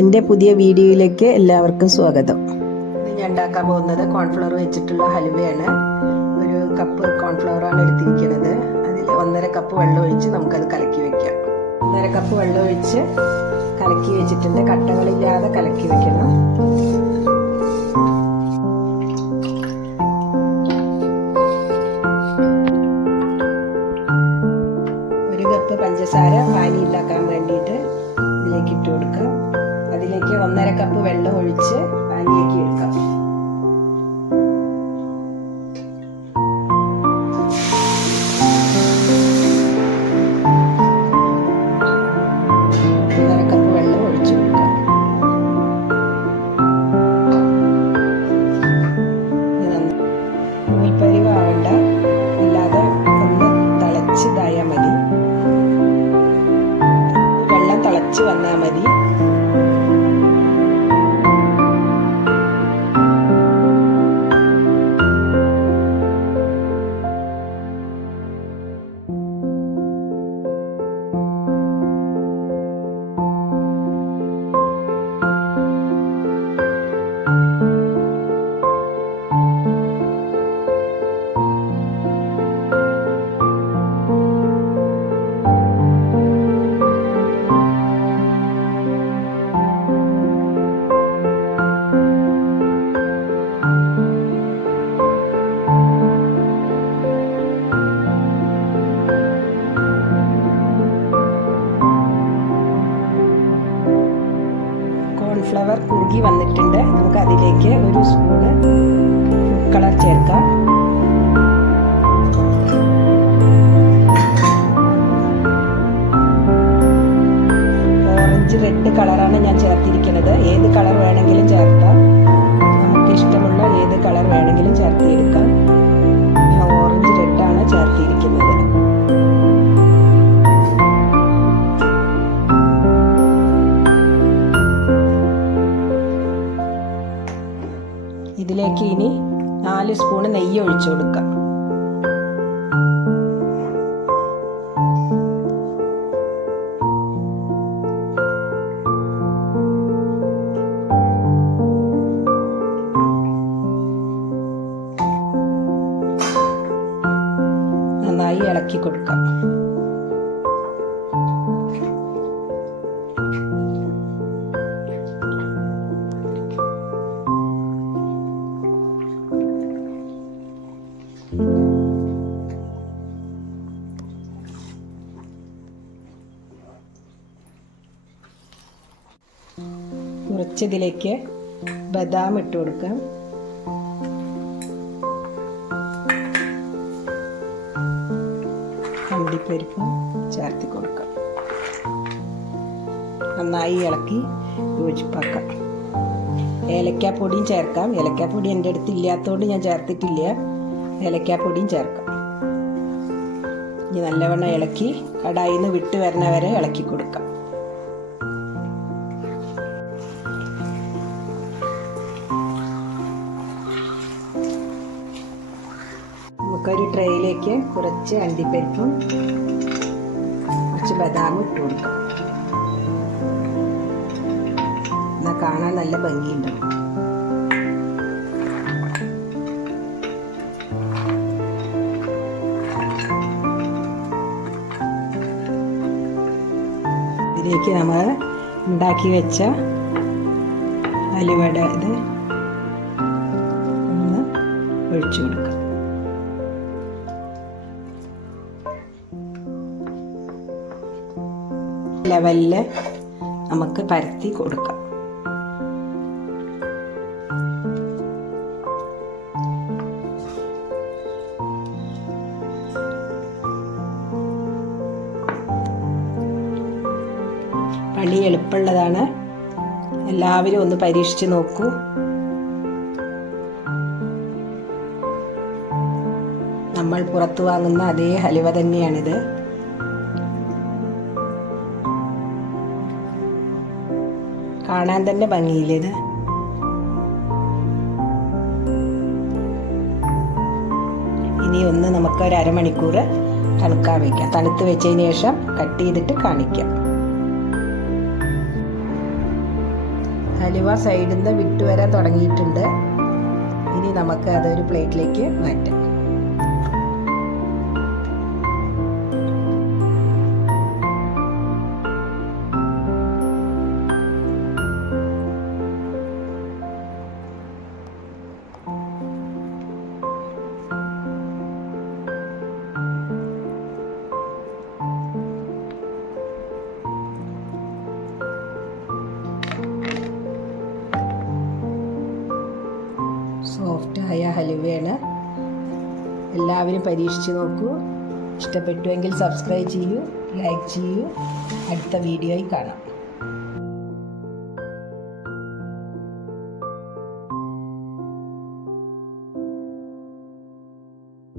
എൻ്റെ പുതിയ വീഡിയോയിലേക്ക് എല്ലാവർക്കും സ്വാഗതം. ഇത് ഞാൻ ഉണ്ടാക്കാൻ പോകുന്നത് കോൺഫ്ലവർ വെച്ചിട്ടുള്ള ഹലുവയാണ്. ഒരു കപ്പ് കോൺഫ്ലവറാണ് എടുത്തിരിക്കുന്നത്. അതിൽ 1.5 കപ്പ് വെള്ളം ഒഴിച്ച് നമുക്കത് കലക്കി വയ്ക്കാം. 1.5 കപ്പ് വെള്ളം ഒഴിച്ച് കലക്കി വെച്ചിട്ടുണ്ട്. കട്ടകളില്ലാതെ കലക്കി വയ്ക്കണം. ഒരു കപ്പ് പഞ്ചസാര പാനിയിലാക്കാൻ വേണ്ടിയിട്ട് ഇതിലേക്ക് ഇട്ട് കൊടുക്കാം. അതിലേക്ക് 1.5 കപ്പ് വെള്ളം ഒഴിച്ച് പാനിയാക്കി എടുക്കാം. പരിവാവണ്ട, അല്ലാതെ ഒന്ന് തിളച്ചതായാൽ മതി. വെള്ളം തിളച്ച് വന്നാൽ മതി. കോൺഫ്ലവർ കുറുകി വന്നിട്ടുണ്ട്. നമുക്ക് അതിലേക്ക് ഒരു സ്പൂണ് ഫുഡ് കളർ ചേർക്കാം. ഓറഞ്ച് റെഡ് കളറാണ് ഞാൻ ചേർത്തിരിക്കുന്നത്. ഏത് കളർ വേണമെങ്കിലും ചേർക്കാം. നമുക്ക് ഇഷ്ടമുള്ള ഏത് കളർ വേണമെങ്കിലും ചേർത്തിയെടുക്കാം. ഞാൻ ഓറഞ്ച് റെഡാണ് ചേർത്തിരിക്കുന്നത്. ഇതിലേക്ക് ഇനി 4 സ്പൂൺ നെയ്യ് ഒഴിച്ചു കൊടുക്കാം. നന്നായി ഇളക്കി കൊടുക്കാം. കുറച്ചതിലേക്ക് ബദാം ഇട്ട് കൊടുക്കാം. അണ്ടിപ്പരിപ്പും ചേർത്തി കൊടുക്കാം. നന്നായി ഇളക്കി യോജിപ്പാക്കാം. ഏലക്കാപ്പൊടിയും ചേർക്കാം. ഏലക്കാപ്പൊടി എൻ്റെ അടുത്ത് ഇല്ലാത്തതുകൊണ്ട് ഞാൻ ചേർത്തിട്ടില്ല. ഏലക്കാപ്പൊടിയും ചേർക്കാം. ഇനി നല്ലവണ്ണം ഇളക്കി കടായിൽ നിന്ന് വിട്ട് വരുന്ന വരെ ഇളക്കി കൊടുക്കാം. നമുക്കൊരു ട്രേയിലേക്ക് കുറച്ച് അണ്ടിപ്പരിപ്പും കുറച്ച് ബദാമും ഇട്ട് കൊടുക്കാം. എന്നാൽ കാണാൻ നല്ല ഭംഗിയുണ്ടാവും. ഇതിലേക്ക് നമ്മൾ ഉണ്ടാക്കി വെച്ച ഹലുവയുടെ ഇത് ഒന്ന് ഒഴിച്ചു കൊടുക്കാം. ലെവലിൽ നമുക്ക് പരത്തി കൊടുക്കാം. പണി എളുപ്പമുള്ളതാണ്. എല്ലാവരും ഒന്ന് പരീക്ഷിച്ച് നോക്കൂ. നമ്മൾ പുറത്തു വാങ്ങുന്ന അതേ ഹലുവ തന്നെയാണിത്. കാണാൻ തന്നെ ഭംഗിയില്ലേത്. ഇനി ഒന്ന് നമുക്ക് ഒരു അരമണിക്കൂർ തണുക്കാൻ വയ്ക്കാം. തണുത്ത് വെച്ചതിന് ശേഷം കട്ട് ചെയ്തിട്ട് കാണിക്കാം. ഹലുവ സൈഡിൽ നിന്ന് വിട്ടു വരാൻ തുടങ്ങിയിട്ടുണ്ട്. ഇനി നമുക്ക് അതൊരു പ്ലേറ്റിലേക്ക് മാറ്റാം. സോഫ്റ്റായ ഹലുവയാണ്. എല്ലാവരും പരീക്ഷിച്ച് നോക്കൂ. ഇഷ്ടപ്പെട്ടുവെങ്കിൽ സബ്സ്ക്രൈബ് ചെയ്യൂ, ലൈക്ക് ചെയ്യൂ. അടുത്ത വീഡിയോയിൽ കാണാം.